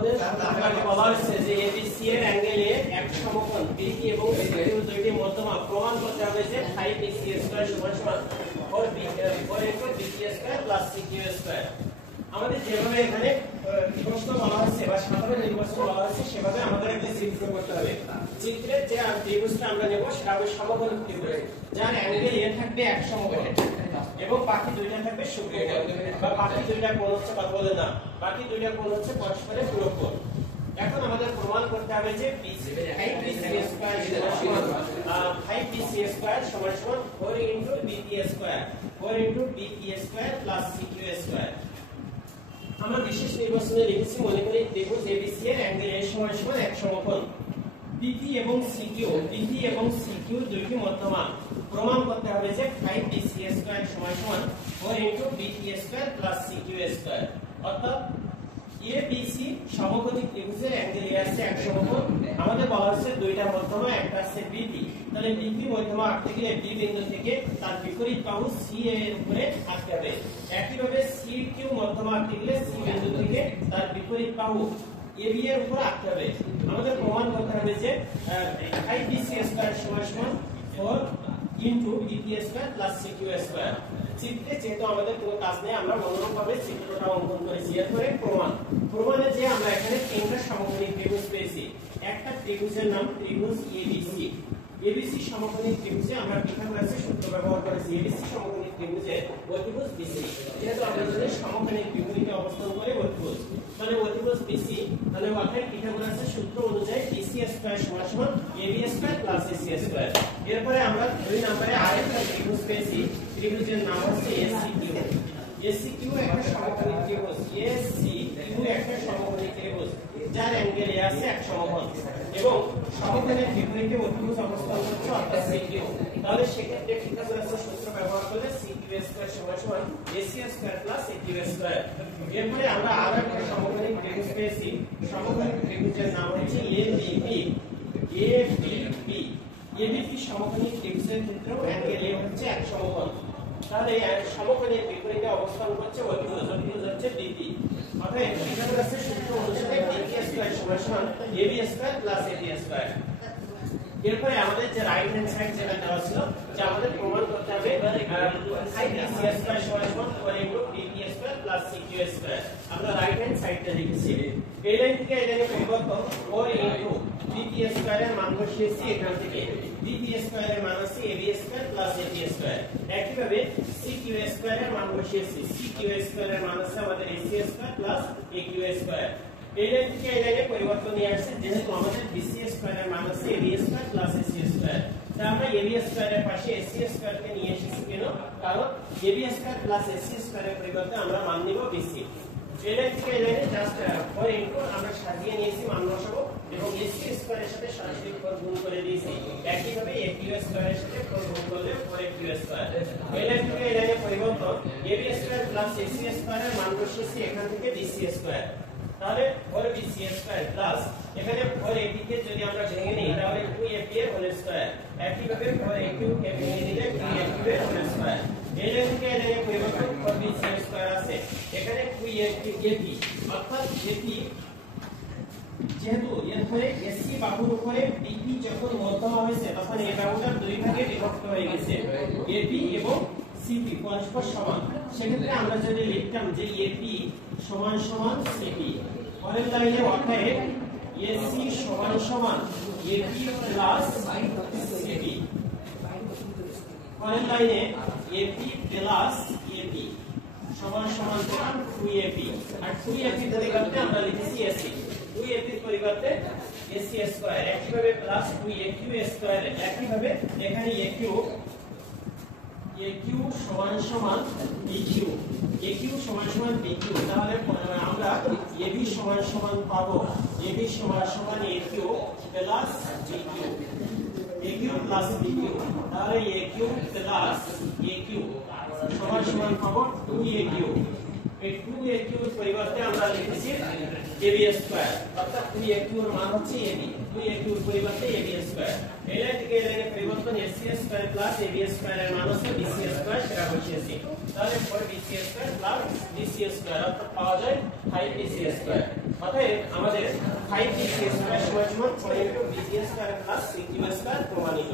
আমাদের আপনাকে বলা হচ্ছে যে এবিসি এর অ্যাঙ্গেল এ এক সমকোণ বিসি এবং সিকিউ দুইটি মধ্যমা প্রমাণ করতে হবে যে 5bc² সমান 4 bc² + cq²। আমাদের যেভাবে এখানে প্রশ্ন বলা হচ্ছে বা সাধারণ নির্বাচন বলা হচ্ছে সেভাবে আমাদের একটা চিত্র করতে হবে। চিত্রে যে ত্রিভুজটা আমরা নেব সেটা হবে সমকোণ ত্রিভুজ, যার অ্যাঙ্গেল এ থাকবে এক সমকোণ এবং বাকি দুইটা থাকবে সমকোণ, বা বাকি দুইটা কোণ হচ্ছে কথা বলে না, বাকি দুইটা কোণ হচ্ছে পরস্পরের পূরক কোণ। এখন আমাদের প্রমাণ করতে হবে যে 5bc² সমান 4 bp² + cq²। আমরা বিশেষ নির্বাচনে লিখেছি, মনে করি ত্রিভুজ এবিসি এর অ্যাঙ্গেল এ সমান এক সমকোণ বিপি এবং সিকিউ দুইটি মধ্যমা প্রমাণ করতে হবে যে 5bc² সমান 4 bp² + cq²। অর্থাৎ এবিসি সমকোণী ত্রিভুজের অ্যাঙ্গেল এ আছে এক সমকোণ, আমাদের বলা হচ্ছে দুইটা মধ্যমা, একটা আছে বিপি, তাহলে বিপি মধ্যমা আঁকতে গেলে বি বিন্দু থেকে তার বিপরীত বাহু সি এর উপরে আঁকতে হবে। একইভাবে সিকিউ মধ্যমা আঁকতে গেলে সি বিন্দু থেকে তার বিপরীত বাহু এবি এর উপর আঁকতে হবে। আমাদের প্রমাণ করতে হবে যে 5bc² সমান 4 bp² + cq²। চিত্রে যেহেতু আমাদের কোনো কাজ নেই, আমরা মনোরমভাবে চিত্রটা অঙ্কন করেছি। এরপরে প্রমাণে যে আমরা এখানে তিনটা সমকোণী ত্রিভুজ পেয়েছি। একটা ত্রিভুজের নাম ত্রিভুজ এবিসি সমকোণী ত্রিভুজে আমরা পিথাগোরাসের সূত্র ব্যবহার করেছি। এবিসি সমকোণী ত্রিভুজে অতিভুজ বিসি, যেহেতু আমরা জানি সমকোণের বিপরীতে অবস্থান করে অতিভুজ, তাহলে অতিভুজ বিসি, তাহলে অর্থাৎ পিথাগোরাসের সূত্র অনুযায়ী bc² সমান ab² + ac²। এরপরে আমরা 2 নম্বরে আরেকটা ত্রিভুজ পেয়েছি, ত্রিভুজের নাম হচ্ছে এসিকিউ একটা সমকোণী ত্রিভুজ, এসিকিউ একটা সমকোণী ত্রিভুজ যার অ্যাঙ্গেল এ আছে এক সমকোণ এবং সমকোণের বিপরীতে অতিভুজ অবস্থান করছে অর্থাৎ সিকিউ। তাহলে সেক্ষেত্রে পিথাগোরাসের সূত্র ব্যবহার করলে cq² সমান ac² + aq²। এরপরে আমরা আরেকটা সমকোণী ত্রিভুজ পেয়েছি, সমকোণী ত্রিভুজের নাম হচ্ছে এবিপি সমকোণী ত্রিভুজের ক্ষেত্রেও অ্যাঙ্গেল এ হচ্ছে এক সমকোণ, তাহলে সমকোণের বিপরীতে অবস্থান করছে অতিভুজ হচ্ছে বিপি। অতএব পিথাগোরাসের সূত্র অনুসারে bp² সমান ab² + ac²। এরপরে আমাদের যে রাইট হ্যান্ড সাইড যেটা দেওয়া ছিল, যে আমাদের প্রমাণ করতে হবে 5bc² সমান 4 bp² + cq²। আমরা রাইট হ্যান্ড সাইডটা লিখেছি, এই লাইন থেকে এই লাইনে পরিবর্তন 4 bp² এর মান বসিয়েছি, এখান থেকে bp² এর মান আছে ab² + ac²। একইভাবে cq² এর মান বসিয়েছি, cq² এর মান আছে আমাদের ac² + aq²। এই লাইন থেকে এই লাইনে পরিবর্তন নিয়ে আসছে, যেহেতু আমাদের bc² এর মান আছে ab² + ac², তাই আমরা ab² এর পাশে ac² কে নিয়ে এসেছি কেন? কারণ ab² + ac² এর পরিবর্তে আমরা মান নিব bc। এই লাইন থেকে এই লাইনে জাস্ট 4 আমরা সাজিয়ে নিয়েছি, মান বসাবো এবং ac² এর সাথে সরাসরি 4 গুণ করে দিয়েছি। একইভাবে aq² এর সাথে 4 গুণ করলে 4aq²। এই লাইন থেকে এই লাইনে পরিবর্তন ab² + ac² এর মান বসিয়েছি এখান থেকে bc², তাহলে 4bc² প্লাস এখানে 4ab কে যদি আমরা ভেঙে নিই তাহলে 2ab এর হোল স্কয়ার। একইভাবে 4aq কে ভেঙে নিলে 2ab এর হোল স্কয়ার। এই লাইন থেকে এই লাইনে পরিবর্তন 4bc² আছে, এখানে 2ab অর্থাৎ ab যেহেতু এরপরে এসি বাহুর উপরে বিপি যখন মধ্যমা হয়েছে তখন এই বাহুটা দুই ভাগে বিভক্ত হয়ে গেছে, এবি এবং সিপি পরস্পর সমান। সেক্ষেত্রে আমরা যদি লিখতাম যে এবি সমান সিপি, পরের লাইনে অর্থাৎ এসি সমান এবি প্লাস সিপি, পরের লাইনে এবি প্লাস এবি সমান 2ab, আর 2ab পরিবর্তে আমরা লিখেছি এসি, 2ab পরিবর্তে ac²। একইভাবে প্লাস 2aq², একইভাবে এখানে aq সমান bq, aq সমান bq, তাহলে আমরা ab সমান পাবো ab সমান aq plus bq, aq plus bq, তাহলে aq প্লাস aq সমান পাবো 2aq। এই 2aq এর পরিবর্তে আমরা লিখেছি ab², অর্থাৎ 2aq এর মান হচ্ছে ab, 2aq এর পরিবর্তে ab²। এই লাইন থেকে এই লাইনে পরিবর্তন ac² প্লাস ab² এর মান হচ্ছে bc² সেটা বসিয়েছি, তাহলে 4bc² প্লাস bc² অর্থাৎ পাওয়া যায় 5bc²। অতএব আমাদের 5d স্কয়ার সমান 4 into bc square plus 6d square প্রমাণিত।